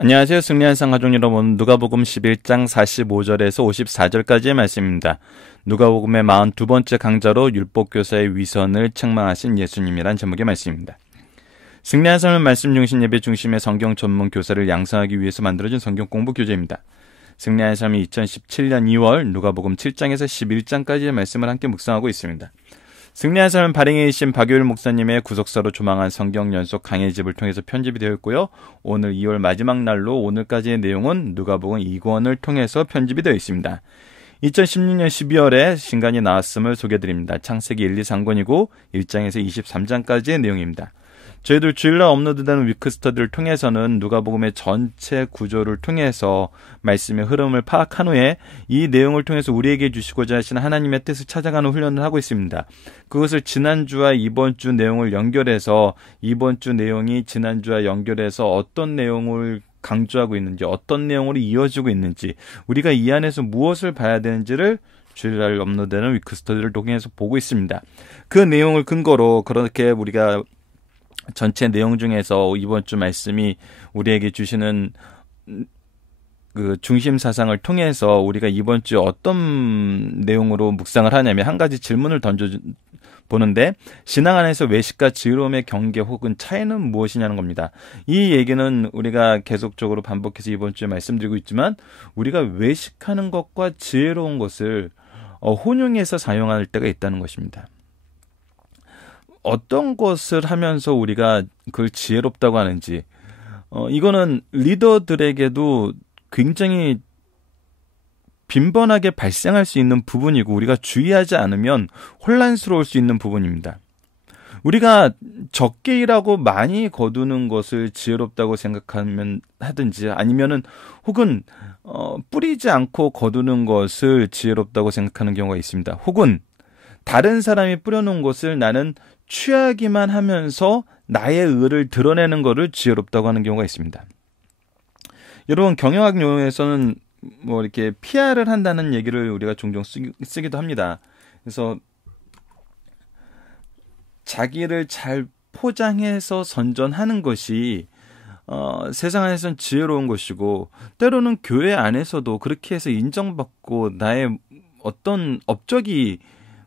안녕하세요. 승리한 상가족 여러분. 누가복음 11장 45절에서 54절까지의 말씀입니다. 누가복음의 42번째 강좌로 율법교사의 위선을 책망하신 예수님이란 제목의 말씀입니다. 승리한 삶의 말씀 중심 예배 중심의 성경 전문 교사를 양성하기 위해서 만들어진 성경 공부 교재입니다. 승리한 삶이 2017년 2월 누가복음 7장에서 11장까지의 말씀을 함께 묵상하고 있습니다. 승리한 삶은 발행이신 박효율 목사님의 구속사로 조망한 성경 연속 강해집을 통해서 편집이 되어 있고요. 오늘 2월 마지막 날로 오늘까지의 내용은 누가복음 2권을 통해서 편집이 되어 있습니다. 2016년 12월에 신간이 나왔음을 소개해드립니다. 창세기 1, 2, 3권이고 1장에서 23장까지의 내용입니다. 저희들 주일날 업로드되는 위크스터디를 통해서는 누가복음의 전체 구조를 통해서 말씀의 흐름을 파악한 후에 이 내용을 통해서 우리에게 주시고자 하시는 하나님의 뜻을 찾아가는 훈련을 하고 있습니다. 그것을 지난주와 이번 주 내용을 연결해서 이번 주 내용이 지난주와 연결해서 어떤 내용을 강조하고 있는지, 어떤 내용으로 이어지고 있는지, 우리가 이 안에서 무엇을 봐야 되는지를 주일날 업로드되는 위크스터디를 통해서 보고 있습니다. 그 내용을 근거로 그렇게 우리가 전체 내용 중에서 이번 주 말씀이 우리에게 주시는 그 중심 사상을 통해서 우리가 이번 주 어떤 내용으로 묵상을 하냐면 한 가지 질문을 던져보는데 신앙 안에서 외식과 지혜로움의 경계 혹은 차이는 무엇이냐는 겁니다. 이 얘기는 우리가 계속적으로 반복해서 이번 주에 말씀드리고 있지만 우리가 외식하는 것과 지혜로운 것을 혼용해서 사용할 때가 있다는 것입니다. 어떤 것을 하면서 우리가 그걸 지혜롭다고 하는지 이거는 리더들에게도 굉장히 빈번하게 발생할 수 있는 부분이고 우리가 주의하지 않으면 혼란스러울 수 있는 부분입니다. 우리가 적게 일하고 많이 거두는 것을 지혜롭다고 생각하면 하든지 아니면은 혹은 뿌리지 않고 거두는 것을 지혜롭다고 생각하는 경우가 있습니다. 혹은 다른 사람이 뿌려놓은 것을 나는 취하기만 하면서 나의 의를 드러내는 것을 지혜롭다고 하는 경우가 있습니다. 여러분 경영학 용어에서는 뭐 이렇게 PR을 한다는 얘기를 우리가 종종 쓰기도 합니다. 그래서 자기를 잘 포장해서 선전하는 것이 세상 안에서는 지혜로운 것이고 때로는 교회 안에서도 그렇게 해서 인정받고 나의 어떤 업적이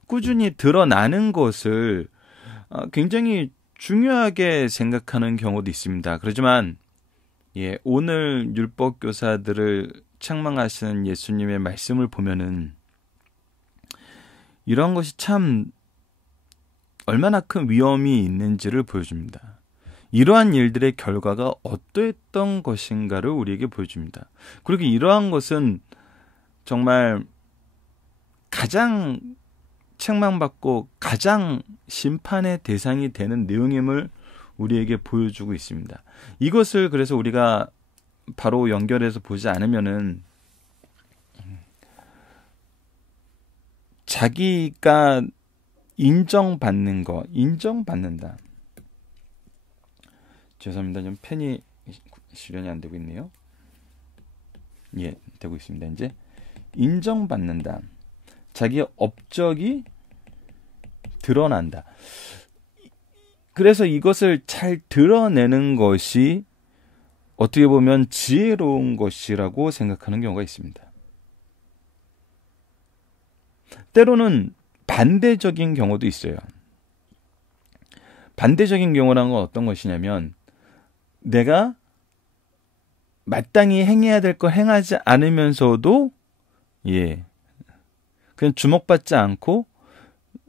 꾸준히 드러나는 것을 굉장히 중요하게 생각하는 경우도 있습니다. 그렇지만 오늘 율법 교사들을 책망하시는 예수님의 말씀을 보면은 이런 것이 참 얼마나 큰 위험이 있는지를 보여줍니다. 이러한 일들의 결과가 어떠했던 것인가를 우리에게 보여줍니다. 그리고 이러한 것은 정말 가장 책망받고 가장 심판의 대상이 되는 내용임을 우리에게 보여주고 있습니다. 이것을 그래서 우리가 바로 연결해서 보지 않으면은 자기가 인정받는 거, 인정받는다. 죄송합니다. 좀 펜이 실현이 안 되고 있네요. 되고 있습니다. 이제 인정받는다. 자기의 업적이 드러난다. 그래서 이것을 잘 드러내는 것이 어떻게 보면 지혜로운 것이라고 생각하는 경우가 있습니다. 때로는 반대적인 경우도 있어요. 반대적인 경우라는 건 어떤 것이냐면 내가 마땅히 행해야 될 거 행하지 않으면서도 그냥 주목받지 않고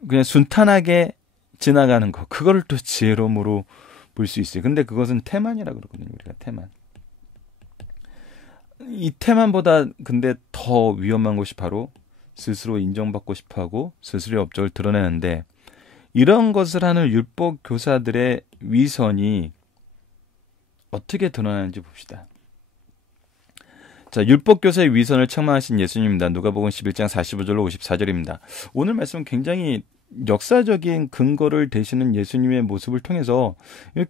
그냥 순탄하게 지나가는 거. 그거를 또 지혜로움으로 볼 수 있어요. 근데 그것은 태만이라고 그러거든요. 우리가 태만. 이 태만보다 근데 더 위험한 것이 바로 스스로 인정받고 싶어하고 스스로의 업적을 드러내는데 이런 것을 하는 율법 교사들의 위선이 어떻게 드러나는지 봅시다. 자, 율법교사의 위선을 책망하신 예수님입니다. 누가복음 11장 45절로 54절입니다. 오늘 말씀은 굉장히 역사적인 근거를 대시는 예수님의 모습을 통해서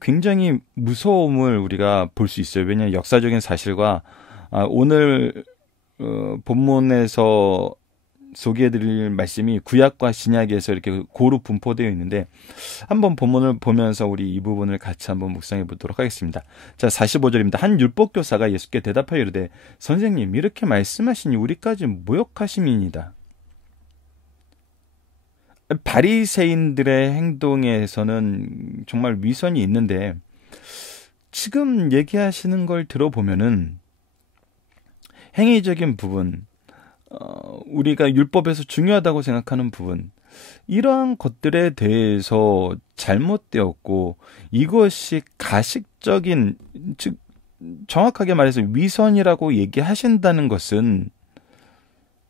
굉장히 무서움을 우리가 볼 수 있어요. 왜냐하면 역사적인 사실과 오늘 본문에서 소개해드릴 말씀이 구약과 신약에서 이렇게 고루 분포되어 있는데 한번 본문을 보면서 우리 이 부분을 같이 한번 묵상해 보도록 하겠습니다. 자, 45절입니다. 한 율법교사가 예수께 대답하여 이르되 선생님 이렇게 말씀하시니 우리까지 모욕하심이니이다. 바리새인들의 행동에서는 정말 위선이 있는데 지금 얘기하시는 걸 들어보면은 행위적인 부분, 우리가 율법에서 중요하다고 생각하는 부분, 이러한 것들에 대해서 잘못되었고 이것이 가식적인, 즉 정확하게 말해서 위선이라고 얘기하신다는 것은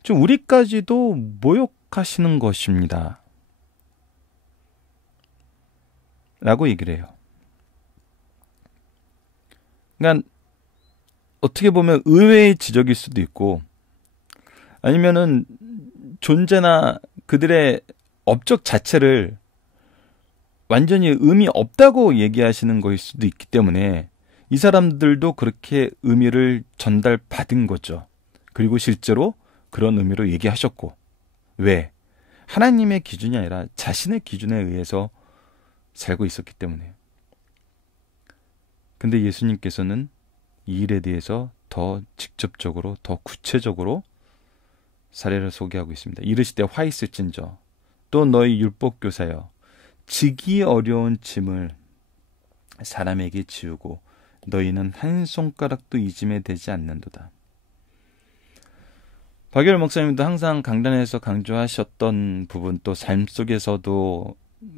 좀 우리까지도 모욕하시는 것입니다. 라고 얘기를 해요. 그러니까 어떻게 보면 의외의 지적일 수도 있고 아니면은 존재나 그들의 업적 자체를 완전히 의미 없다고 얘기하시는 것일 수도 있기 때문에 이 사람들도 그렇게 의미를 전달받은 거죠. 그리고 실제로 그런 의미로 얘기하셨고, 왜? 하나님의 기준이 아니라 자신의 기준에 의해서 살고 있었기 때문에. 근데 예수님께서는 이 일에 대해서 더 직접적으로, 더 구체적으로 사례를 소개하고 있습니다. 이르시되 화 있을진저 또 너희 율법교사여 지기 어려운 짐을 사람에게 지우고 너희는 한 손가락도 이 짐에 대지 않는도다. 박열 목사님도 항상 강단에서 강조하셨던 부분, 또 삶 속에서도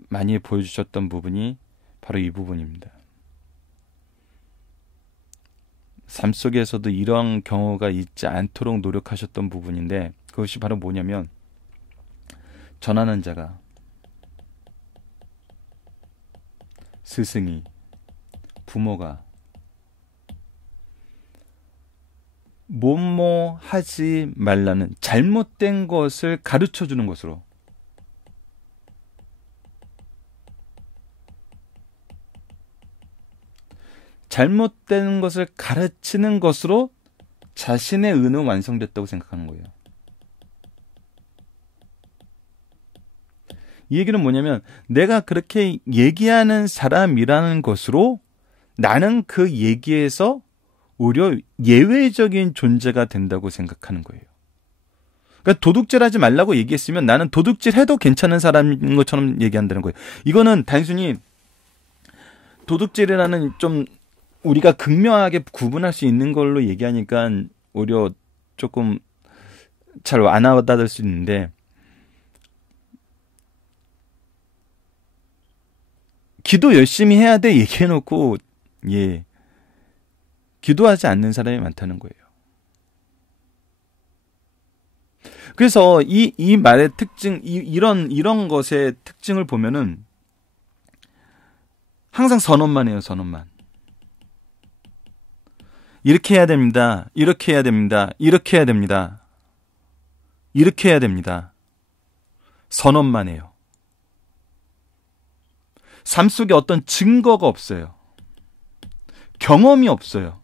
많이 보여주셨던 부분이 바로 이 부분입니다. 삶 속에서도 이러한 경우가 있지 않도록 노력하셨던 부분인데 그것이 바로 뭐냐면 전하는 자가, 스승이, 부모가 뭐뭐 하지 말라는 잘못된 것을 가르쳐주는 것으로, 잘못된 것을 가르치는 것으로 자신의 의는 완성됐다고 생각하는 거예요. 이 얘기는 뭐냐면 내가 그렇게 얘기하는 사람이라는 것으로 나는 그 얘기에서 오히려 예외적인 존재가 된다고 생각하는 거예요. 그러니까 도둑질하지 말라고 얘기했으면 나는 도둑질해도 괜찮은 사람인 것처럼 얘기한다는 거예요. 이거는 단순히 도둑질이라는 좀 우리가 극명하게 구분할 수 있는 걸로 얘기하니까 오히려 조금 잘 안 와닿을 수 있는데, 기도 열심히 해야 돼 얘기해놓고 기도하지 않는 사람이 많다는 거예요. 그래서 이 말의 특징, 이런 것의 특징을 보면은 항상 선언만 해요. 선언만. 이렇게 해야 됩니다. 이렇게 해야 됩니다. 이렇게 해야 됩니다. 이렇게 해야 됩니다. 선언만 해요. 삶 속에 어떤 증거가 없어요. 경험이 없어요.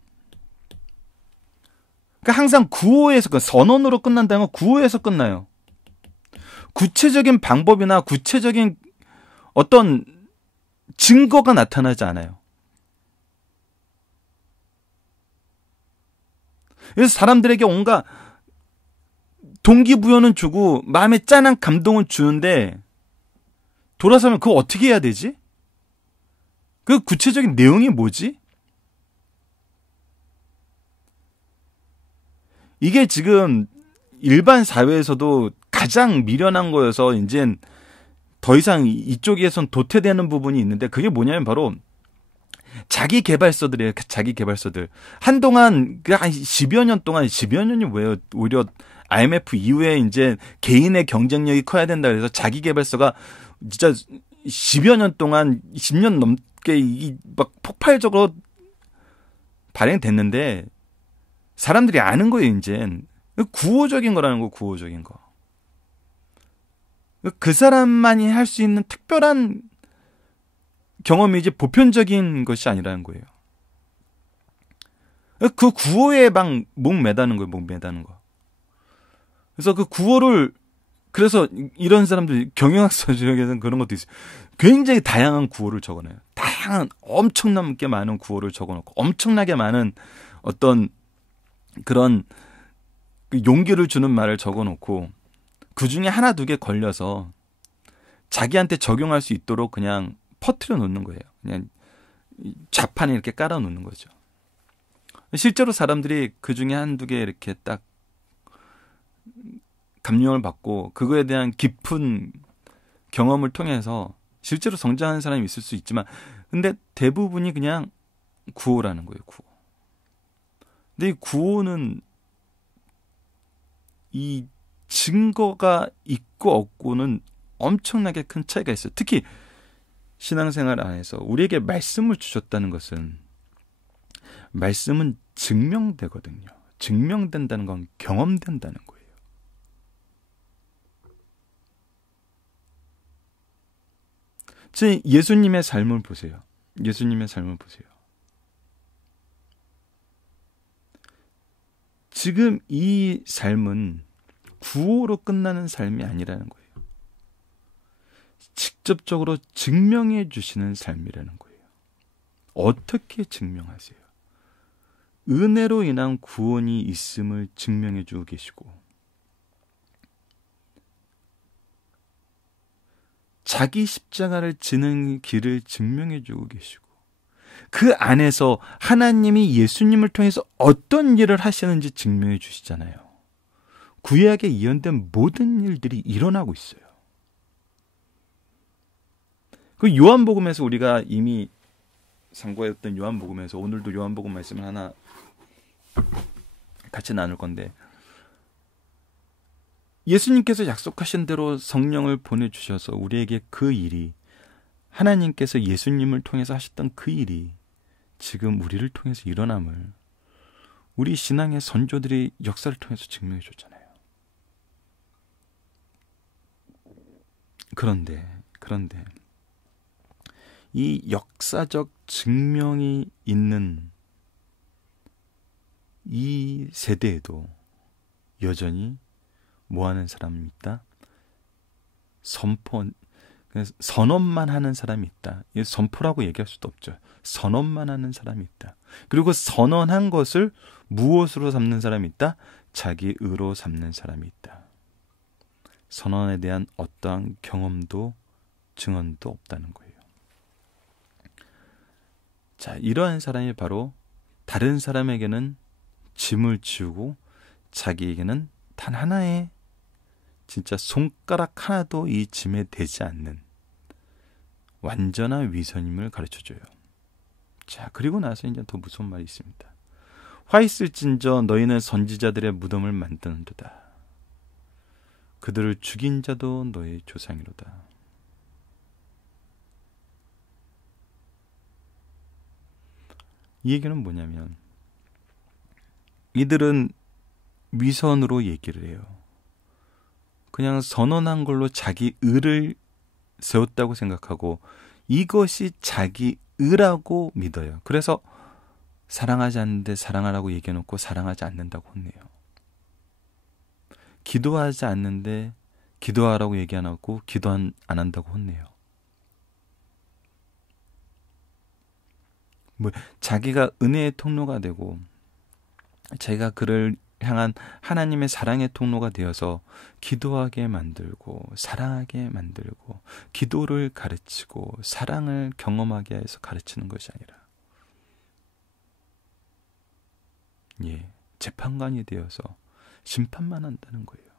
그러니까 항상 구호에서, 선언으로 끝난다는 건 구호에서 끝나요. 구체적인 방법이나 구체적인 어떤 증거가 나타나지 않아요. 그래서 사람들에게 온갖 동기부여는 주고 마음에 짠한 감동은 주는데 돌아서면 그거 어떻게 해야 되지? 그 구체적인 내용이 뭐지? 이게 지금 일반 사회에서도 가장 미련한 거여서 이젠 더 이상 이쪽에선 도태되는 부분이 있는데 그게 뭐냐면 바로 자기 개발서들이에요. 자기 개발서들. 한동안 한 10여 년 동안, 10여 년이 왜요? 오히려 IMF 이후에 이제 개인의 경쟁력이 커야 된다 그래서 자기 개발서가 진짜 10여 년 동안 10년 넘게 막 폭발적으로 발행됐는데 사람들이 아는 거예요, 이제. 구호적인 거라는 거, 구호적인 거. 그 사람만이 할 수 있는 특별한 경험이지 보편적인 것이 아니라는 거예요. 그 구호에 막 목 매다는 거예요, 목 매다는 거. 그래서 그 구호를 그래서 이런 사람들 경영학서적에서는 그런 것도 있어요. 굉장히 다양한 구호를 적어놔요. 다양한 엄청나게 많은 구호를 적어놓고 엄청나게 많은 어떤 그런 용기를 주는 말을 적어놓고 그 중에 하나 두 개 걸려서 자기한테 적용할 수 있도록 그냥 퍼뜨려 놓는 거예요. 그냥 좌판에 이렇게 깔아 놓는 거죠. 실제로 사람들이 그 중에 한두 개 이렇게 딱 감명을 받고 그거에 대한 깊은 경험을 통해서 실제로 성장하는 사람이 있을 수 있지만 근데 대부분이 그냥 구호라는 거예요. 구호. 근데 이 구호는 이 증거가 있고 없고는 엄청나게 큰 차이가 있어요. 특히 신앙생활 안에서 우리에게 말씀을 주셨다는 것은 말씀은 증명되거든요. 증명된다는 건 경험된다는 거예요. 제 예수님의 삶을 보세요. 예수님의 삶을 보세요. 지금 이 삶은 구호로 끝나는 삶이 아니라는 거예요. 직접적으로 증명해 주시는 삶이라는 거예요. 어떻게 증명하세요? 은혜로 인한 구원이 있음을 증명해 주고 계시고 자기 십자가를 지는 길을 증명해 주고 계시고 그 안에서 하나님이 예수님을 통해서 어떤 일을 하시는지 증명해 주시잖아요. 구약에 예언된 모든 일들이 일어나고 있어요. 그 요한복음에서 우리가 이미 상고했던 요한복음에서 오늘도 요한복음 말씀을 하나 같이 나눌 건데 예수님께서 약속하신 대로 성령을 보내주셔서 우리에게 그 일이 하나님께서 예수님을 통해서 하셨던 그 일이 지금 우리를 통해서 일어남을 우리 신앙의 선조들이 역사를 통해서 증명해 줬잖아요. 그런데 이 역사적 증명이 있는 이 세대에도 여전히 뭐하는 사람이 있다? 선언만 하는 사람이 있다. 선포라고 얘기할 수도 없죠. 선언만 하는 사람이 있다. 그리고 선언한 것을 무엇으로 삼는 사람이 있다? 자기 의로 삼는 사람이 있다. 선언에 대한 어떠한 경험도 증언도 없다는 거예요. 자, 이러한 사람이 바로 다른 사람에게는 짐을 지우고 자기에게는 단 하나의 진짜 손가락 하나도 이 짐에 대지 않는 완전한 위선임을 가르쳐줘요. 자, 그리고 나서 이제 더 무서운 말이 있습니다. 화 있을진저 너희는 선지자들의 무덤을 만드는도다. 그들을 죽인 자도 너희 조상이로다. 이 얘기는 뭐냐면 이들은 위선으로 얘기를 해요. 그냥 선언한 걸로 자기 의를 세웠다고 생각하고 이것이 자기 의라고 믿어요. 그래서 사랑하지 않는데 사랑하라고 얘기해놓고 사랑하지 않는다고 혼내요. 기도하지 않는데 기도하라고 얘기 안 하고 기도 안 한다고 혼내요. 자기가 은혜의 통로가 되고 자기가 그를 향한 하나님의 사랑의 통로가 되어서 기도하게 만들고 사랑하게 만들고 기도를 가르치고 사랑을 경험하게 해서 가르치는 것이 아니라 재판관이 되어서 심판만 한다는 거예요.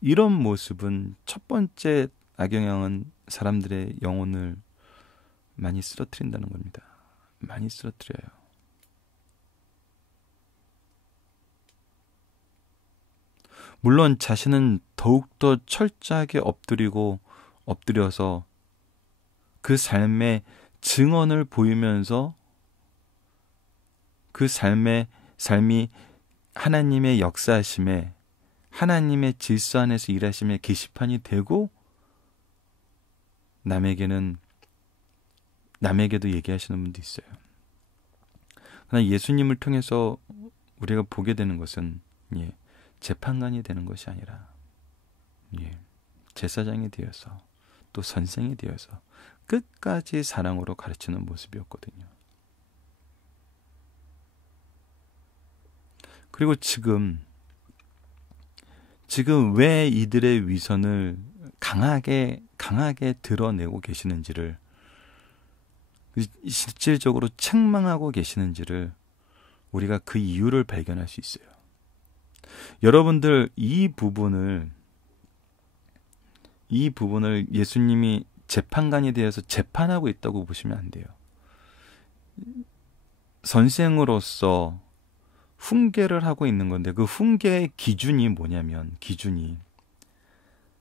이런 모습은 첫 번째 악영향은 사람들의 영혼을 많이 쓰러뜨린다는 겁니다. 많이 쓰러뜨려요. 물론 자신은 더욱더 철저하게 엎드려서 그 삶의 증언을 보이면서 그 삶이 하나님의 역사하심에 하나님의 질서 안에서 일하심의 게시판이 되고 남에게도 얘기하시는 분도 있어요. 그러나 예수님을 통해서 우리가 보게 되는 것은 재판관이 되는 것이 아니라 제사장이 되어서 또 선생이 되어서 끝까지 사랑으로 가르치는 모습이었거든요. 그리고 지금 왜 이들의 위선을 강하게 드러내고 계시는지를, 실질적으로 책망하고 계시는지를 우리가 그 이유를 발견할 수 있어요. 여러분들, 이 부분을 예수님이 재판관이 되어서 재판하고 있다고 보시면 안 돼요. 선생으로서 훈계를 하고 있는 건데, 그 훈계의 기준이 뭐냐면,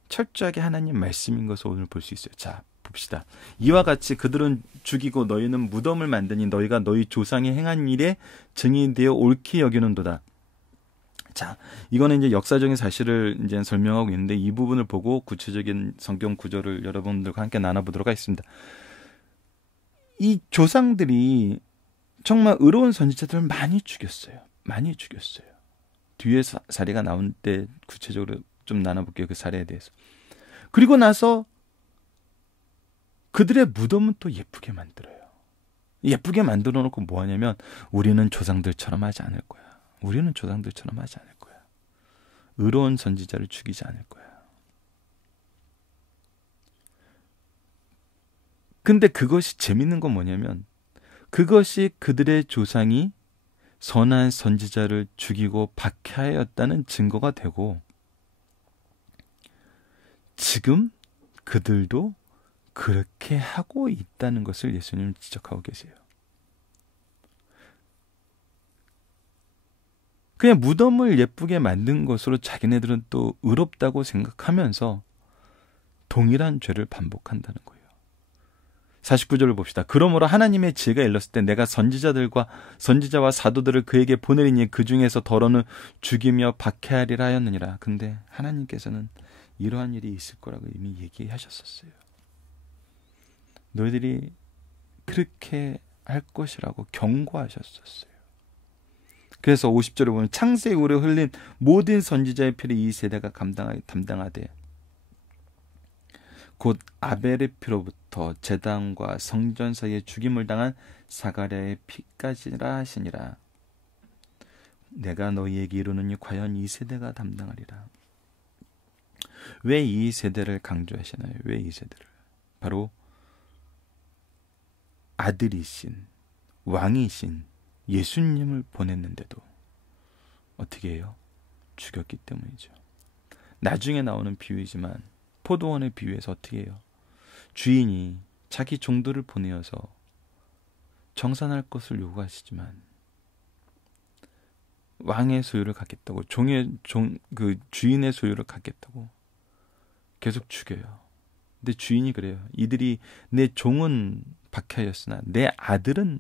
철저하게 하나님 말씀인 것을 오늘 볼 수 있어요. 자, 봅시다. 이와 같이 그들은 죽이고 너희는 무덤을 만드니 너희가 너희 조상이 행한 일에 증인되어 옳게 여기는도다. 자, 이거는 이제 역사적인 사실을 이제 설명하고 있는데, 이 부분을 보고 구체적인 성경 구절을 여러분들과 함께 나눠보도록 하겠습니다. 이 조상들이 정말 의로운 선지자들을 많이 죽였어요. 뒤에 사례가 나올 때 구체적으로 좀 나눠볼게요. 그 사례에 대해서. 그리고 나서 그들의 무덤은 또 예쁘게 만들어요. 예쁘게 만들어 놓고 뭐 하냐면, 우리는 조상들처럼 하지 않을 거야. 의로운 선지자를 죽이지 않을 거야. 근데 그것이 재밌는 건 뭐냐면, 그것이 그들의 조상이 선한 선지자를 죽이고 박해하였다는 증거가 되고, 지금 그들도 그렇게 하고 있다는 것을 예수님은 지적하고 계세요. 그냥 무덤을 예쁘게 만든 것으로 자기네들은 또 의롭다고 생각하면서 동일한 죄를 반복한다는 거예요. 49절을 봅시다. 그러므로 하나님의 지혜가 일렀을 때 내가 선지자와 사도들을 그에게 보내리니 그 중에서 더러는 죽이며 박해하리라 하였느니라. 근데 하나님께서는 이러한 일이 있을 거라고 이미 얘기하셨었어요. 너희들이 그렇게 할 것이라고 경고하셨었어요. 그래서 50절에 보면 창세 이후로 흘린 모든 선지자의 피를 이 세대가 담당하되 곧 아벨의 피로부터 제단과 성전 사이에 죽임을 당한 사가랴의 피까지라 하시니라. 내가 너희에게 이르노니 과연 이 세대가 담당하리라. 왜 이 세대를 강조하시나요? 왜 이 세대를? 바로 아들이신, 왕이신 예수님을 보냈는데도 어떻게 해요? 죽였기 때문이죠. 나중에 나오는 비유이지만 포도원의 비유에서 어떻게 해요? 주인이 자기 종들을 보내어서 정산할 것을 요구하시지만 왕의 소유를 갖겠다고, 그 주인의 소유를 갖겠다고 계속 죽여요. 근데 주인이 그래요. 이들이 내 종은 박해하였으나 내 아들은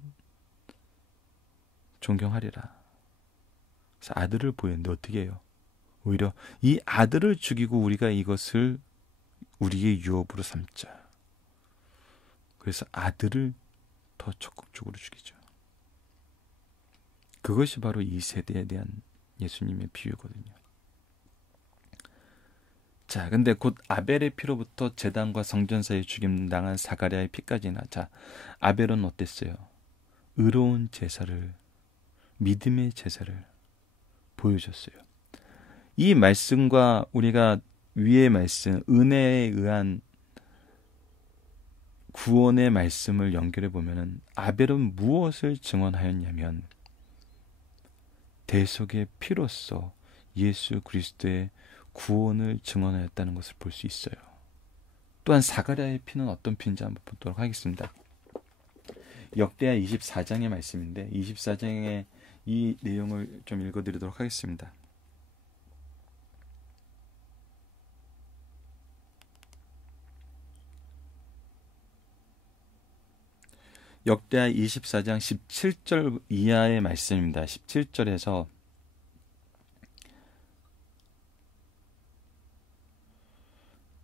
존경하리라. 그래서 아들을 보였는데 어떻게 해요? 오히려 이 아들을 죽이고 우리가 이것을 우리의 유업으로 삼자. 그래서 아들을 더 적극적으로 죽이죠. 그것이 바로 이 세대에 대한 예수님의 비유거든요. 자, 근데 곧 아벨의 피로부터 제단과 성전 사이에 죽임당한 사가랴의 피까지나. 자, 아벨은 어땠어요? 의로운 제사를, 믿음의 제사를 보여줬어요. 이 말씀과 우리가 위의 말씀, 은혜에 의한 구원의 말씀을 연결해 보면은 아벨은 무엇을 증언하였냐면 대속의 피로써 예수 그리스도의 구원을 증언하였다는 것을 볼 수 있어요. 또한 사가랴의 피는 어떤 피인지 한번 보도록 하겠습니다. 역대하 24장의 말씀인데 24장의 이 내용을 좀 읽어드리도록 하겠습니다. 역대하 24장 17절 이하의 말씀입니다. 17절에서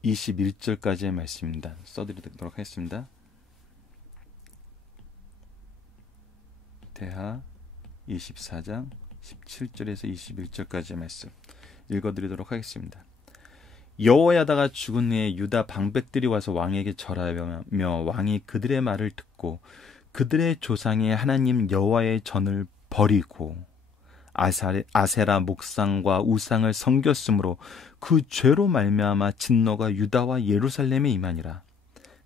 21절까지의 말씀입니다. 써드리도록 하겠습니다. 대하 24장 17절에서 21절까지의 말씀. 읽어드리도록 하겠습니다. 여호야다가 죽은 후에 유다 방백들이 와서 왕에게 절하며 왕이 그들의 말을 듣고 그들의 조상의 하나님 여호와의 전을 버리고 아세라 목상과 우상을 섬겼으므로 그 죄로 말미암아 진노가 유다와 예루살렘에 임하니라.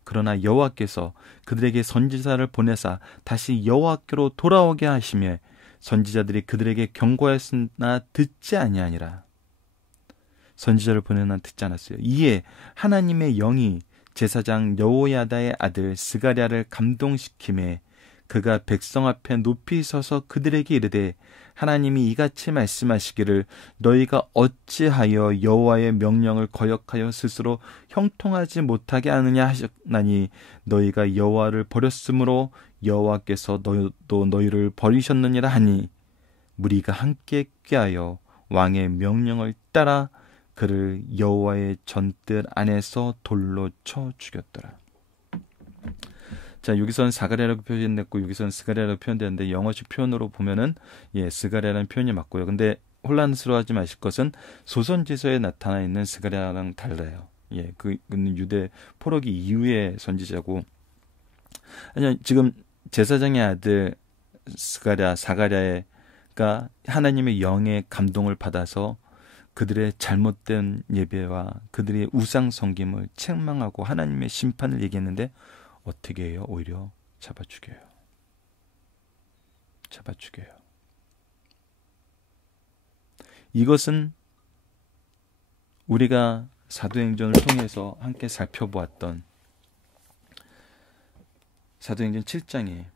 그러나 여호와께서 그들에게 선지자를 보내사 다시 여호와께로 돌아오게 하시며 선지자들이 그들에게 경고하였으나 듣지 아니하니라. 선지자를 보내나 듣지 않았어요. 이에 하나님의 영이 제사장 여호야다의 아들 스가랴를 감동시키매 그가 백성 앞에 높이 서서 그들에게 이르되 하나님이 이같이 말씀하시기를 너희가 어찌하여 여호와의 명령을 거역하여 스스로 형통하지 못하게 하느냐 하셨나니 너희가 여호와를 버렸으므로 여호와께서 너희도 너희를 버리셨느니라 하니 무리가 함께 꾀하여 왕의 명령을 따라 그를 여호와의 전뜰 안에서 돌로 쳐 죽였더라. 자, 여기서는 사가랴라고 표현됐고 여기서는 스가랴라고 표현되는데 영어식 표현으로 보면은 스가랴라는 표현이 맞고요. 근데 혼란스러워하지 마실 것은 소선지서에 나타나 있는 스가랴랑 달라요. 그는 유대 포로기 이후의 선지자고, 지금 제사장의 아들 사가랴가 하나님의 영의 감동을 받아서 그들의 잘못된 예배와 그들의 우상 섬김을 책망하고 하나님의 심판을 얘기했는데 어떻게 해요? 오히려 잡아 죽여요. 이것은 우리가 사도행전을 통해서 함께 살펴보았던 사도행전 7장에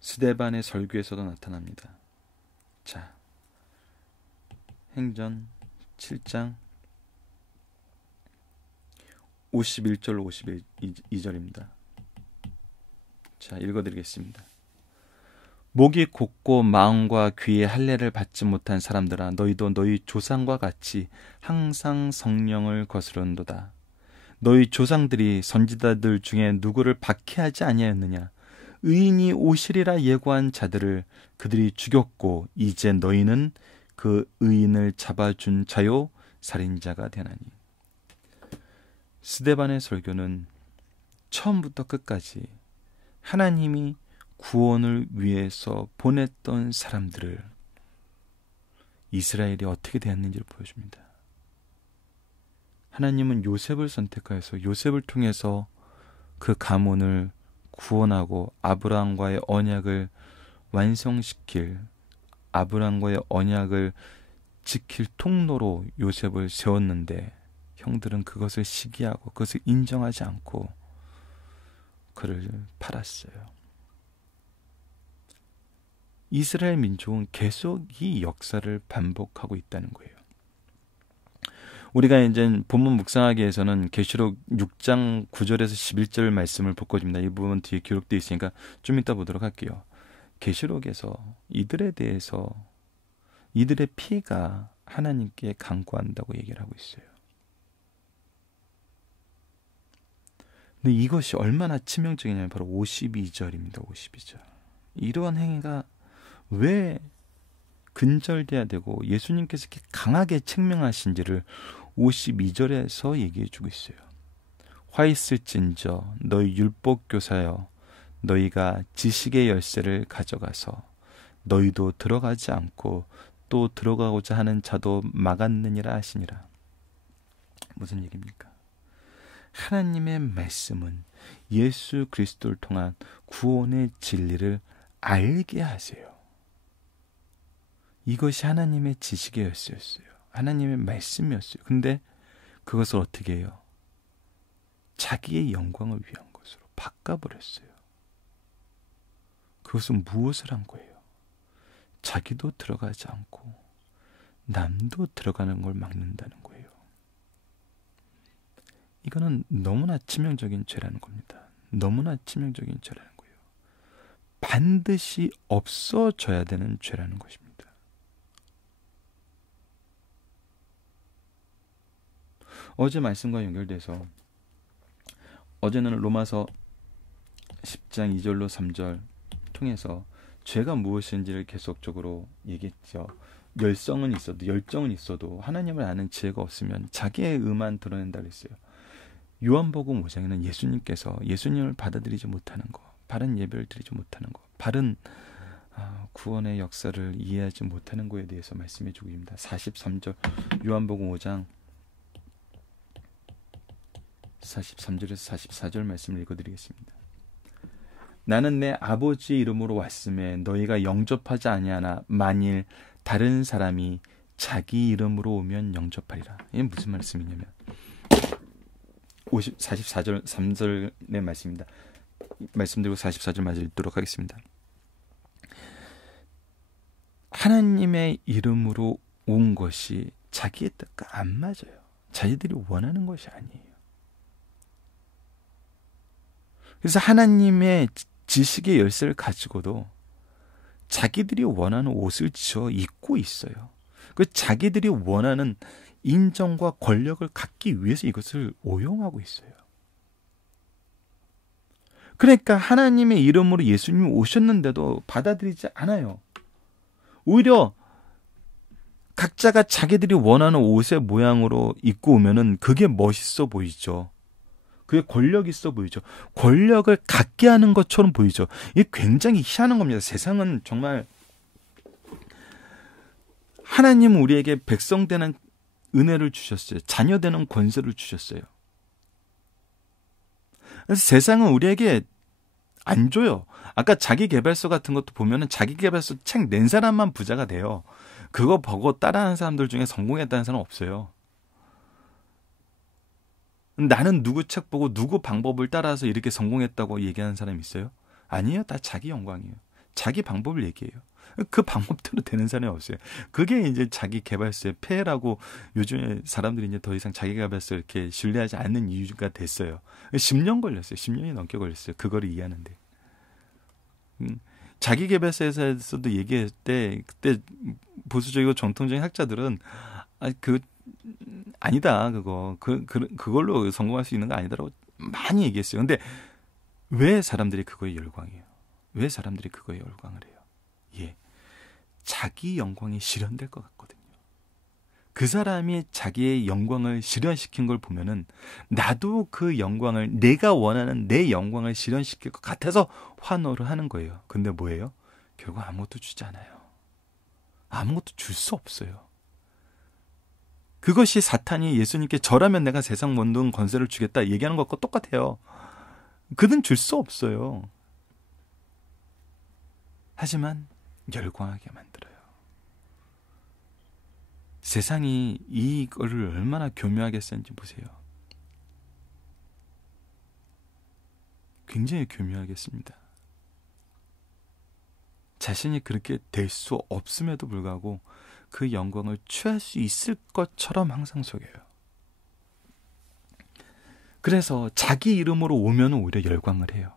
스데반의 설교에서도 나타납니다. 자, 행전 7장 51절 52절입니다. 자, 읽어드리겠습니다. 목이 곧고 마음과 귀에 할례를 받지 못한 사람들아 너희도 너희 조상과 같이 항상 성령을 거스른도다. 너희 조상들이 선지자들 중에 누구를 박해하지 아니하였느냐. 의인이 오시리라 예고한 자들을 그들이 죽였고 이제 너희는 그 의인을 잡아준 자요 살인자가 되나니. 스데반의 설교는 처음부터 끝까지 하나님이 구원을 위해서 보냈던 사람들을 이스라엘이 어떻게 되었는지를 보여줍니다. 하나님은 요셉을 선택하여서 요셉을 통해서 그 가문을 구원하고 아브라함과의 언약을 완성시킬, 아브라함과의 언약을 지킬 통로로 요셉을 세웠는데 형들은 그것을 시기하고 그것을 인정하지 않고 그를 팔았어요. 이스라엘 민족은 계속 이 역사를 반복하고 있다는 거예요. 우리가 이제 본문 묵상하기 위해서는 계시록 6장 9절에서 11절 말씀을 볼 것입니다. 이 부분 뒤에 기록되어 있으니까 좀 이따 보도록 할게요. 계시록에서 이들에 대해서 이들의 피가 하나님께 간구한다고 얘기를 하고 있어요. 근데 이것이 얼마나 치명적이냐면 바로 52절입니다. 52절. 이러한 행위가 왜 근절돼야 되고 예수님께서 이렇게 강하게 책명하신지를 52절에서 얘기해 주고 있어요. 화 있을진저 너희 율법교사여 너희가 지식의 열쇠를 가져가서 너희도 들어가지 않고 또 들어가고자 하는 자도 막았느니라 하시니라. 무슨 얘기입니까? 하나님의 말씀은 예수 그리스도를 통한 구원의 진리를 알게 하세요. 이것이 하나님의 지식의 열쇠였어요. 하나님의 말씀이었어요. 근데 그것을 어떻게 해요? 자기의 영광을 위한 것으로 바꿔버렸어요. 그것은 무엇을 한 거예요? 자기도 들어가지 않고 남도 들어가는 걸 막는다는 거예요. 이거는 너무나 치명적인 죄라는 겁니다. 너무나 치명적인 죄라는 거예요. 반드시 없어져야 되는 죄라는 것입니다. 어제 말씀과 연결돼서 어제는 로마서 10장 2절로 3절 통해서 죄가 무엇인지를 계속적으로 얘기했죠. 열정은 있어도 하나님을 아는 지혜가 없으면 자기의 의만 드러낸다 그랬어요. 요한복음 5장에는 예수님께서 예수님을 받아들이지 못하는 거, 바른 예배를 드리지 못하는 거, 바른 구원의 역사를 이해하지 못하는 거에 대해서 말씀해 주고 있습니다. 43절 요한복음 5장 43절에서 44절 말씀을 읽어드리겠습니다. 나는 내 아버지 이름으로 왔음에 너희가 영접하지 아니하나 만일 다른 사람이 자기 이름으로 오면 영접하리라. 이게 무슨 말씀이냐면 44절 3절의 말씀입니다. 말씀드리고 44절 마저 읽도록 하겠습니다. 하나님의 이름으로 온 것이 자기의 뜻과 안 맞아요. 자기들이 원하는 것이 아니에요. 그래서 하나님의 지식의 열쇠를 가지고도 자기들이 원하는 옷을 지어 입고 있어요. 그 자기들이 원하는 인정과 권력을 갖기 위해서 이것을 오용하고 있어요. 그러니까 하나님의 이름으로 예수님이 오셨는데도 받아들이지 않아요. 오히려 각자가 자기들이 원하는 옷의 모양으로 입고 오면은 그게 멋있어 보이죠. 그게 권력 있어 보이죠. 권력을 갖게 하는 것처럼 보이죠. 이게 굉장히 희한한 겁니다. 세상은 정말 하나님은 우리에게 백성 되는 은혜를 주셨어요. 자녀 되는 권세를 주셨어요. 그래서 세상은 우리에게 안 줘요. 아까 자기계발서 같은 것도 보면은 자기계발서 책 낸 사람만 부자가 돼요. 그거 보고 따라하는 사람들 중에 성공했다는 사람은 없어요. 나는 누구 책 보고 누구 방법을 따라서 이렇게 성공했다고 얘기하는 사람이 있어요? 아니에요. 다 자기 영광이에요. 자기 방법을 얘기해요. 그 방법대로 되는 사람이 없어요. 그게 이제 자기 개발서의 폐해라고 요즘에 사람들이 이제 더 이상 자기 개발서 이렇게 신뢰하지 않는 이유가 됐어요. 10년 걸렸어요. 10년이 넘게 걸렸어요. 그거를 이해하는데. 자기 개발서에서도 얘기할 때 그때 보수적이고 정통적인 학자들은 아니다. 그걸로 성공할 수 있는 거 아니다라고 많이 얘기했어요. 근데 왜 사람들이 그거에 열광해요? 왜 사람들이 그거에 열광을 해요? 예. 자기 영광이 실현될 것 같거든요. 그 사람이 자기의 영광을 실현시킨 걸 보면은 나도 그 영광을 내가 원하는 내 영광을 실현시킬 것 같아서 환호를 하는 거예요. 근데 뭐예요? 결국 아무것도 주지 않아요. 아무것도 줄 수 없어요. 그것이 사탄이 예수님께 저라면 내가 세상 모든 권세를 주겠다 얘기하는 것과 똑같아요. 그는 줄 수 없어요. 하지만 열광하게 만들어요. 세상이 이거를 얼마나 교묘하게 쓰는지 보세요. 굉장히 교묘하게 씁니다. 자신이 그렇게 될 수 없음에도 불구하고 그 영광을 취할 수 있을 것처럼 항상 속여요. 그래서 자기 이름으로 오면 오히려 열광을 해요.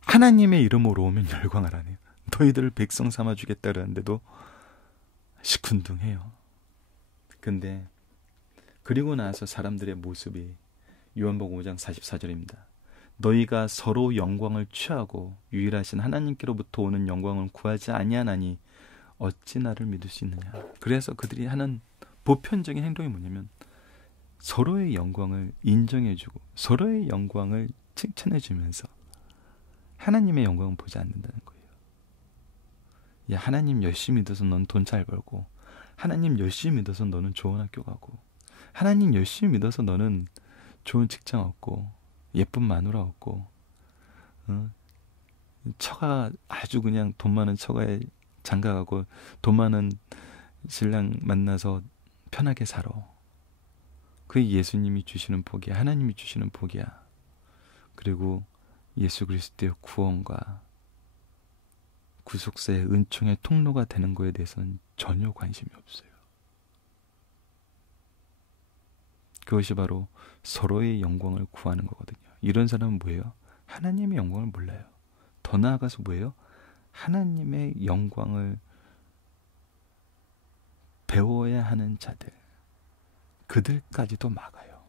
하나님의 이름으로 오면 열광을 안 해요. 너희들을 백성 삼아주겠다 그러는데도 시큰둥해요. 근데 그리고 나서 사람들의 모습이 요한복음 5장 44절입니다. 너희가 서로 영광을 취하고 유일하신 하나님께로부터 오는 영광을 구하지 아니하나니 어찌 나를 믿을 수 있느냐. 그래서 그들이 하는 보편적인 행동이 뭐냐면 서로의 영광을 인정해주고 서로의 영광을 칭찬해주면서 하나님의 영광을 보지 않는다는 거예요. 야, 하나님 열심히 믿어서 넌 돈 잘 벌고 하나님 열심히 믿어서 너는 좋은 학교 가고 하나님 열심히 믿어서 너는 좋은 직장 얻고 예쁜 마누라 얻고 처가 아주 그냥 돈 많은 처가에 장가가고 돈 많은 신랑 만나서 편하게 살아. 그게 예수님이 주시는 복이야. 하나님이 주시는 복이야. 그리고 예수 그리스도의 구원과 구속사의 은총의 통로가 되는 거에 대해서는 전혀 관심이 없어요. 그것이 바로 서로의 영광을 구하는 거거든요. 이런 사람은 뭐예요? 하나님의 영광을 몰라요. 더 나아가서 뭐예요? 하나님의 영광을 배워야 하는 자들, 그들까지도 막아요.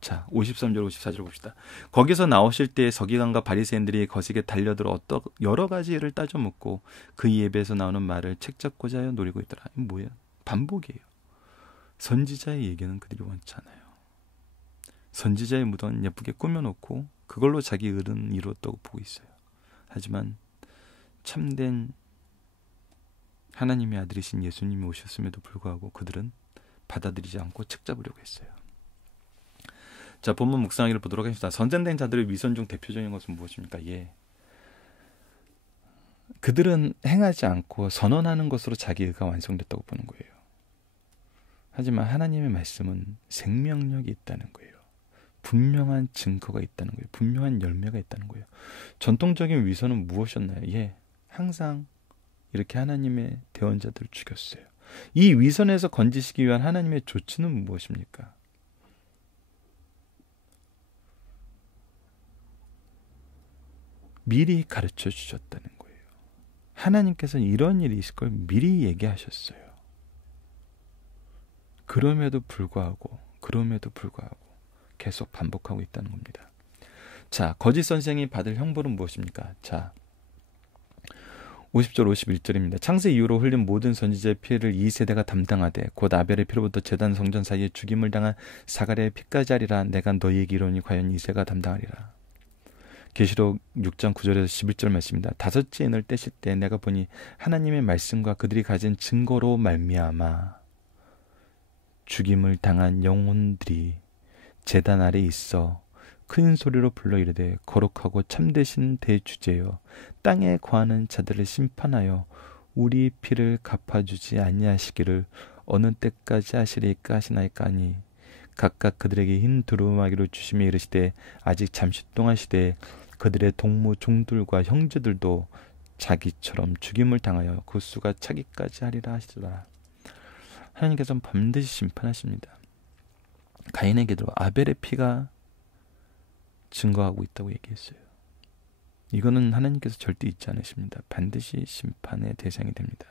자, 53절, 54절 봅시다. 거기서 나오실 때 서기관과 바리새인들이 거시기에 달려들어 여러 가지 일을 따져 묻고 그 입에서 나오는 말을 책잡고자 하여 노리고 있더라. 이게 뭐야? 반복이에요. 선지자의 얘기는 그들이 원치 않아요. 선지자의 무덤은 예쁘게 꾸며놓고 그걸로 자기 의는 이루었다고 보고 있어요. 하지만 참된 하나님의 아들이신 예수님이 오셨음에도 불구하고 그들은 받아들이지 않고 책잡으려고 했어요. 자, 본문 묵상하기를 보도록 하겠습니다. 선전된 자들의 위선 중 대표적인 것은 무엇입니까? 예. 그들은 행하지 않고 선언하는 것으로 자기 의가 완성됐다고 보는 거예요. 하지만 하나님의 말씀은 생명력이 있다는 거예요. 분명한 증거가 있다는 거예요. 분명한 열매가 있다는 거예요. 전통적인 위선은 무엇이었나요? 예, 항상 이렇게 하나님의 대언자들을 죽였어요. 이 위선에서 건지시기 위한 하나님의 조치는 무엇입니까? 미리 가르쳐 주셨다는 거예요. 하나님께서는 이런 일이 있을 걸 미리 얘기하셨어요. 그럼에도 불구하고 계속 반복하고 있다는 겁니다. 자, 거짓 선생이 받을 형벌은 무엇입니까? 자, 50절 51절입니다. 창세 이후로 흘린 모든 선지자의 피해를 이 세대가 담당하되 곧 아벨의 피로부터 제단 성전 사이에 죽임을 당한 사가랴의 피까지 하리라. 내가 너희에게 이르노니 과연 이 세가 담당하리라. 계시록 6장 9절에서 11절 말씀입니다. 다섯째 인을 떼실 때 내가 보니 하나님의 말씀과 그들이 가진 증거로 말미암아 죽임을 당한 영혼들이 제단 아래 있어 큰 소리로 불러 이르되 거룩하고 참되신 대주제여 땅에 거하는 자들을 심판하여 우리 피를 갚아주지 아니하시기를 어느 때까지 하시리까 하시나이까 하니 각각 그들에게 흰 두루마기로 주심에 이르시되 아직 잠시 동안 시되 그들의 동무 종들과 형제들도 자기처럼 죽임을 당하여 그 수가 차기까지 하리라 하시더라. 하나님께서는 반드시 심판하십니다. 가인에게도 아벨의 피가 증거하고 있다고 얘기했어요. 이거는 하나님께서 절대 잊지 않으십니다. 반드시 심판의 대상이 됩니다.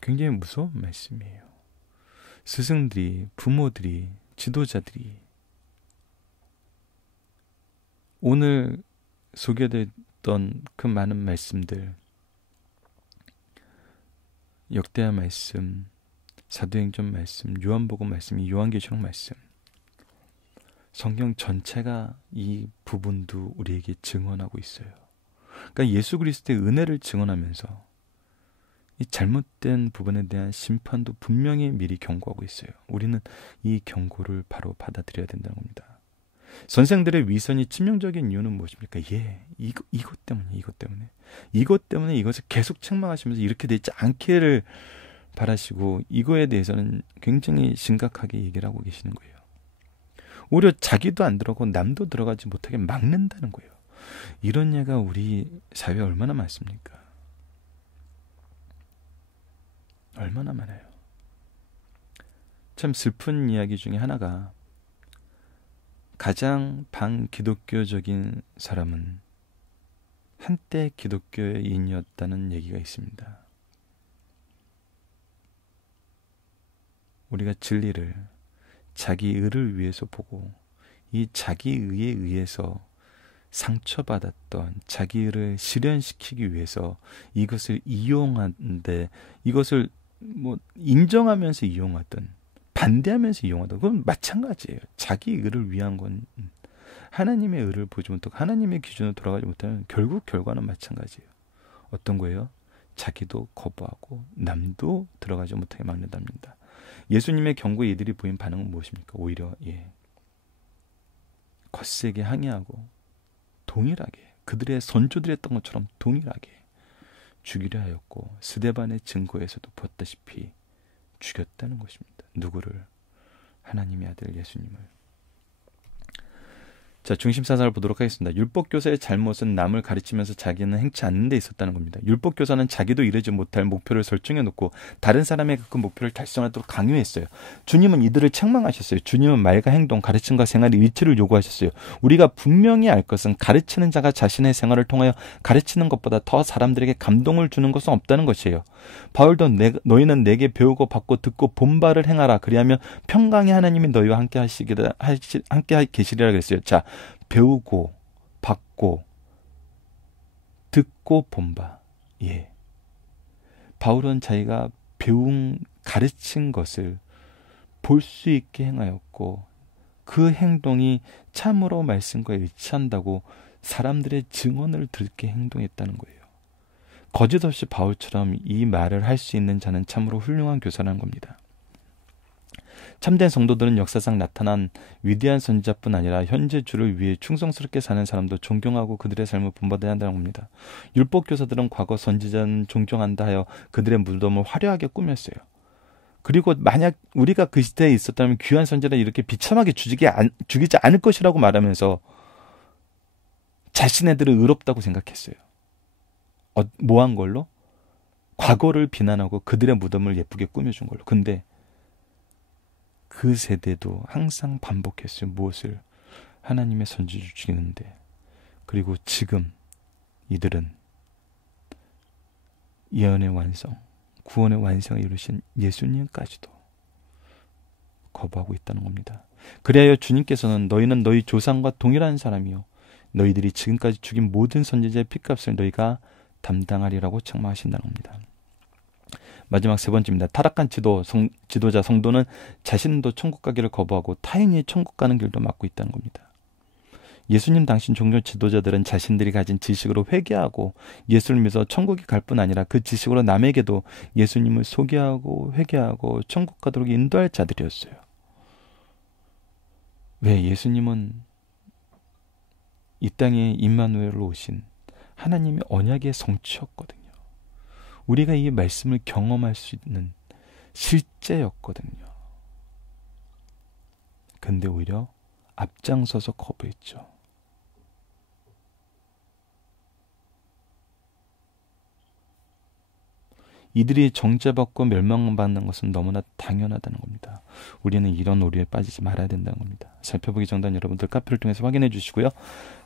굉장히 무서운 말씀이에요. 스승들이, 부모들이, 지도자들이 오늘 소개됐던 그 많은 말씀들, 역대하 말씀, 사도행전 말씀, 요한복음 말씀, 요한계시록 말씀, 성경 전체가 이 부분도 우리에게 증언하고 있어요. 그러니까 예수 그리스도의 은혜를 증언하면서 이 잘못된 부분에 대한 심판도 분명히 미리 경고하고 있어요. 우리는 이 경고를 바로 받아들여야 된다는 겁니다. 선생들의 위선이 치명적인 이유는 무엇입니까? 예, 이것 때문에 이것을 계속 책망하시면서 이렇게 되지 않기를 바라시고 이거에 대해서는 굉장히 심각하게 얘기를 하고 계시는 거예요. 오히려 자기도 안 들어가고 남도 들어가지 못하게 막는다는 거예요. 이런 예가 우리 사회에 얼마나 많습니까? 얼마나 많아요. 참 슬픈 이야기 중에 하나가 가장 반기독교적인 사람은 한때 기독교의 인이었다는 얘기가 있습니다. 우리가 진리를 자기 의를 위해서 보고 이 자기 의에 의해서 상처받았던 자기 의를 실현시키기 위해서 이것을 이용하는데 이것을 인정하면서 이용하든 반대하면서 이용하든 그건 마찬가지예요. 자기 의를 위한 건 하나님의 의를 보지 못하고 하나님의 기준으로 돌아가지 못하면 결국 결과는 마찬가지예요. 어떤 거예요? 자기도 거부하고 남도 들어가지 못하게 막는답니다. 예수님의 경고에 이들이 보인 반응은 무엇입니까? 오히려 거세게 항의하고 동일하게 그들의 선조들이 했던 것처럼 동일하게 죽이려 하였고 스데반의 증거에서도 보았다시피 죽였다는 것입니다. 누구를? 하나님의 아들 예수님을. 자, 중심사상을 보도록 하겠습니다. 율법교사의 잘못은 남을 가르치면서 자기는 행치 않는 데 있었다는 겁니다. 율법교사는 자기도 이루지 못할 목표를 설정해 놓고 다른 사람에게 그 목표를 달성하도록 강요했어요. 주님은 이들을 책망하셨어요. 주님은 말과 행동, 가르침과 생활의 일치를 요구하셨어요. 우리가 분명히 알 것은 가르치는 자가 자신의 생활을 통하여 가르치는 것보다 더 사람들에게 감동을 주는 것은 없다는 것이에요. 바울도 너희는 내게 배우고 받고 듣고 본 바를 행하라. 그리하면 평강의 하나님이 너희와 함께 계시리라 그랬어요. 자, 배우고 받고 듣고 본 바. 예. 바울은 자기가 배운 가르친 것을 볼 수 있게 행하였고 그 행동이 참으로 말씀과 일치한다고 사람들의 증언을 듣게 행동했다는 거예요. 거짓 없이 바울처럼 이 말을 할 수 있는 자는 참으로 훌륭한 교사라는 겁니다. 참된 성도들은 역사상 나타난 위대한 선지자뿐 아니라 현재 주를 위해 충성스럽게 사는 사람도 존경하고 그들의 삶을 본받아야 한다는 겁니다. 율법 교사들은 과거 선지자는 존경한다 하여 그들의 무덤을 화려하게 꾸몄어요. 그리고 만약 우리가 그 시대에 있었다면 귀한 선지자를 이렇게 비참하게 죽이지 않을 것이라고 말하면서 자신네들은 의롭다고 생각했어요. 뭐한 걸로? 과거를 비난하고 그들의 무덤을 예쁘게 꾸며준 걸로. 근데 그 세대도 항상 반복했어요. 무엇을? 하나님의 선지자를 죽이는데. 그리고 지금 이들은 예언의 완성, 구원의 완성을 이루신 예수님까지도 거부하고 있다는 겁니다. 그리하여 주님께서는 너희는 너희 조상과 동일한 사람이요 너희들이 지금까지 죽인 모든 선지자의 핏값을 너희가 담당하리라고 책망하신다는 겁니다. 마지막 세 번째입니다. 타락한 지도자 성도는 자신도 천국 가기를 거부하고 타인이 천국 가는 길도 막고 있다는 겁니다. 예수님 당신 종교 지도자들은 자신들이 가진 지식으로 회개하고 예수를 믿어 천국에 갈 뿐 아니라 그 지식으로 남에게도 예수님을 소개하고 회개하고 천국 가도록 인도할 자들이었어요. 왜? 예수님은 이 땅에 임마누엘로 오신 하나님의 언약의 성취였거든요. 우리가 이 말씀을 경험할 수 있는 실제였거든요. 근데 오히려 앞장서서 거부했죠. 이들이 정죄받고 멸망받는 것은 너무나 당연하다는 겁니다. 우리는 이런 오류에 빠지지 말아야 된다는 겁니다. 살펴보기 전단 여러분들 카페를 통해서 확인해 주시고요.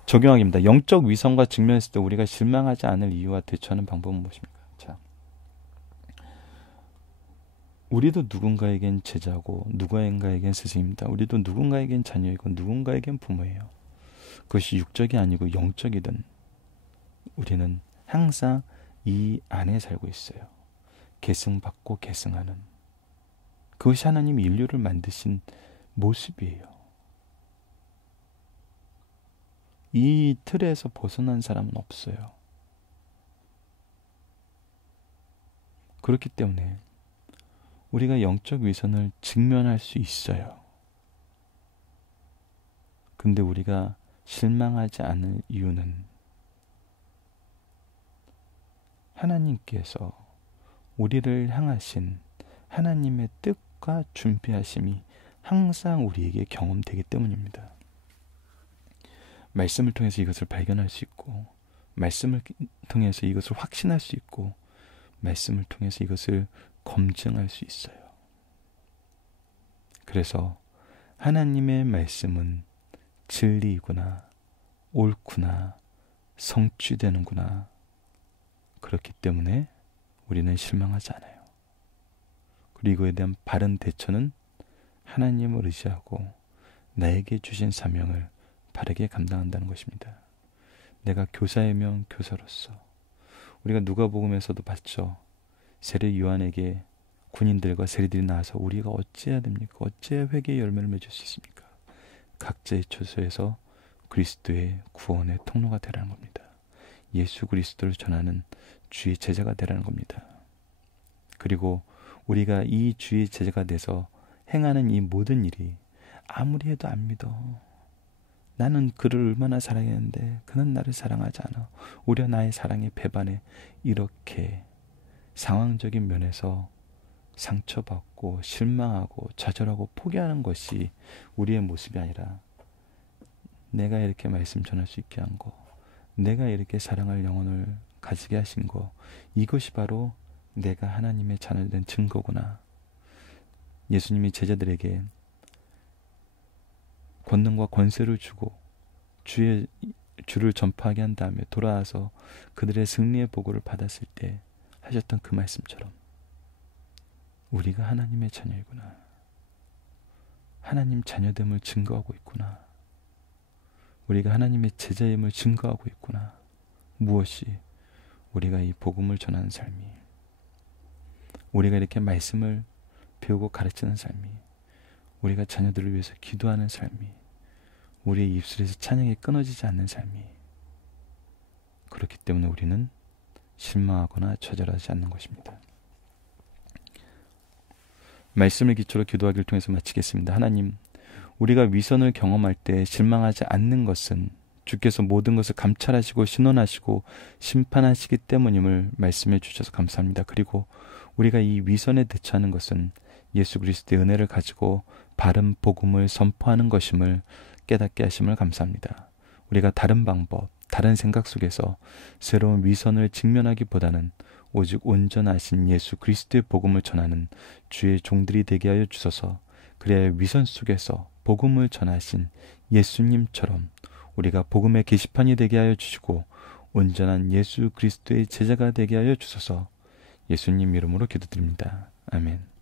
적용하기입니다. 영적 위선과 직면했을 때 우리가 실망하지 않을 이유와 대처하는 방법은 무엇입니까? 자, 우리도 누군가에겐 제자고 누군가에겐 스승입니다. 우리도 누군가에겐 자녀이고 누군가에겐 부모예요. 그것이 육적이 아니고 영적이든 우리는 항상 이 안에 살고 있어요. 계승받고 계승하는 그것이 하나님이 인류를 만드신 모습이에요. 이 틀에서 벗어난 사람은 없어요. 그렇기 때문에 우리가 영적 위선을 직면할 수 있어요. 근데 우리가 실망하지 않을 이유는 하나님께서 우리를 향하신 하나님의 뜻과 준비하심이 항상 우리에게 경험되기 때문입니다. 말씀을 통해서 이것을 발견할 수 있고 말씀을 통해서 이것을 확신할 수 있고 말씀을 통해서 이것을 검증할 수 있어요. 그래서 하나님의 말씀은 진리이구나, 옳구나, 성취되는구나. 그렇기 때문에 우리는 실망하지 않아요. 그리고 이거에 대한 바른 대처는 하나님을 의지하고 나에게 주신 사명을 바르게 감당한다는 것입니다. 내가 교사이면 교사로서 우리가 누가복음에서도 봤죠. 세례 요한에게 군인들과 세리들이 나와서 우리가 어찌해야 됩니까? 어찌해야 회개의 열매를 맺을 수 있습니까? 각자의 처소에서 그리스도의 구원의 통로가 되라는 겁니다. 예수 그리스도를 전하는 주의 제자가 되라는 겁니다. 그리고 우리가 이 주의 제자가 돼서 행하는 이 모든 일이 아무리 해도 안 믿어. 나는 그를 얼마나 사랑했는데 그는 나를 사랑하지 않아. 오히려 나의 사랑에 배반해. 이렇게 상황적인 면에서 상처받고 실망하고 좌절하고 포기하는 것이 우리의 모습이 아니라 내가 이렇게 말씀 전할 수 있게 한 거, 내가 이렇게 사랑할 영혼을 가지게 하신 거, 이것이 바로 내가 하나님의 자녀된 증거구나. 예수님이 제자들에게 권능과 권세를 주고 주를 전파하게 한 다음에 돌아와서 그들의 승리의 보고를 받았을 때 하셨던 그 말씀처럼 우리가 하나님의 자녀이구나. 하나님 자녀됨을 증거하고 있구나. 우리가 하나님의 제자임을 증거하고 있구나. 무엇이? 우리가 이 복음을 전하는 삶이, 우리가 이렇게 말씀을 배우고 가르치는 삶이, 우리가 자녀들을 위해서 기도하는 삶이, 우리의 입술에서 찬양이 끊어지지 않는 삶이, 그렇기 때문에 우리는 실망하거나 좌절하지 않는 것입니다. 말씀을 기초로 기도하기를 통해서 마치겠습니다. 하나님, 우리가 위선을 경험할 때 실망하지 않는 것은 주께서 모든 것을 감찰하시고 신원하시고 심판하시기 때문임을 말씀해 주셔서 감사합니다. 그리고 우리가 이 위선에 대처하는 것은 예수 그리스도의 은혜를 가지고 바른 복음을 선포하는 것임을 깨닫게 하심을 감사합니다. 우리가 다른 방법, 다른 생각 속에서 새로운 위선을 직면하기보다는 오직 온전하신 예수 그리스도의 복음을 전하는 주의 종들이 되게 하여 주소서. 그래야 위선 속에서 복음을 전하신 예수님처럼 우리가 복음의 게시판이 되게 하여 주시고 온전한 예수 그리스도의 제자가 되게 하여 주소서. 예수님 이름으로 기도드립니다. 아멘.